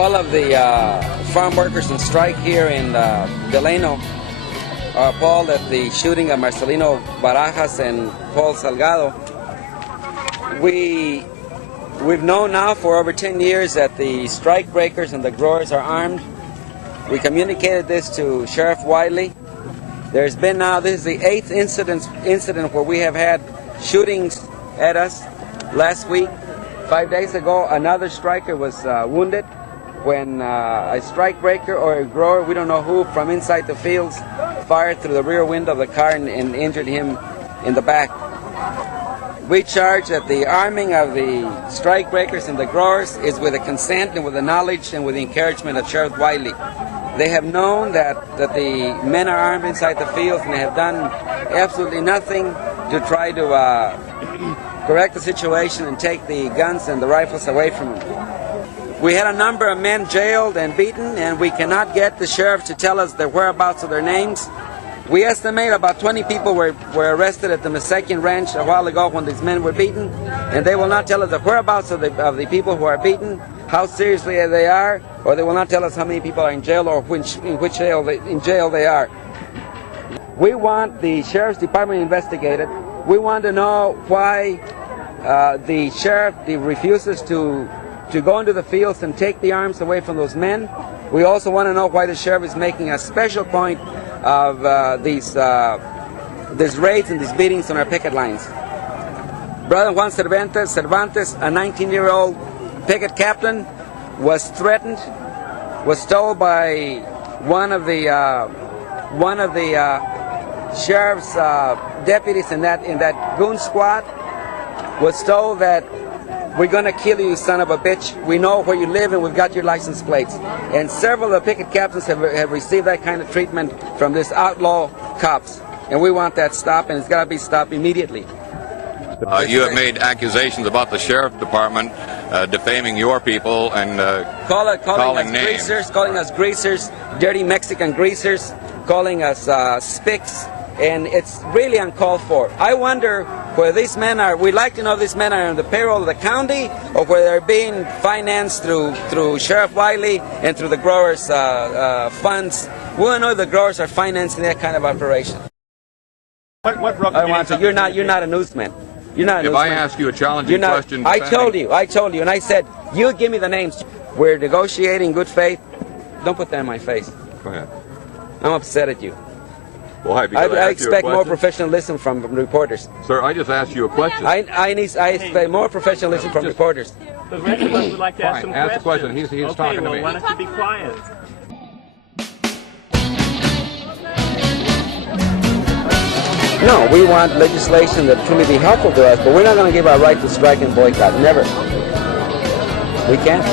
all of the farm workers on strike here in Delano are appalled at the shooting of Marcelino Barajas and Paul Salgado. We've known now for over 10 years that the strike breakers and the growers are armed. We communicated this to Sheriff Wiley. There's been now, this is the 8th incident where we have had shootings at us. Last week, 5 days ago, another striker was wounded when a strike breaker or a grower, we don't know who, from inside the fields fired through the rear window of the car and injured him in the back. We charge that the arming of the strike breakers and the growers is with the consent and with the knowledge and with the encouragement of Sheriff Wiley. They have known that the men are armed inside the fields, and they have done absolutely nothing to try to correct the situation and take the guns and the rifles away from them. We had a number of men jailed and beaten, and we cannot get the sheriff to tell us the whereabouts of their names. We estimate about 20 people were arrested at the Masekian Ranch a while ago when these men were beaten, and they will not tell us the whereabouts of the people who are beaten, how seriously they are, or they will not tell us how many people are in jail or in which jail they are. We want the Sheriff's Department investigated. We want to know why the sheriff refuses to go into the fields and take the arms away from those men. We also want to know why the sheriff is making a special point of these raids and these beatings on our picket lines. Brother Juan Cervantes, a 19-year-old picket captain, was threatened, was told by one of the sheriff's deputies in that goon squad, was told that we're going to kill you, son of a bitch. We know where you live and we've got your license plates. And several of the picket captains have received that kind of treatment from this outlaw cops. And we want that stopped, and it's got to be stopped immediately. You have made accusations about the sheriff department defaming your people and calling names. Calling us greasers, dirty Mexican greasers, calling us spics, and it's really uncalled for. I wonder whether these men are, we'd like to know if these men are on the payroll of the county or whether they're being financed through Sheriff Wiley and through the growers' funds. We want to know if the growers are financing that kind of operation. You're not a newsman. You're not a newsman. If I ask you a challenging question... I told you, and I said, you give me the names. We're negotiating good faith. Don't put that in my face. Go ahead. I'm upset at you. Why? Because I expect more professionalism from reporters. Sir, I just asked you a question. I expect more professionalism from reporters. The rest of us would like to ask some questions. Ask the question. He's okay, talking to me. Why don't you be quiet? No, we want legislation that truly be helpful to us, but we're not going to give our right to strike and boycott. Never. We can't.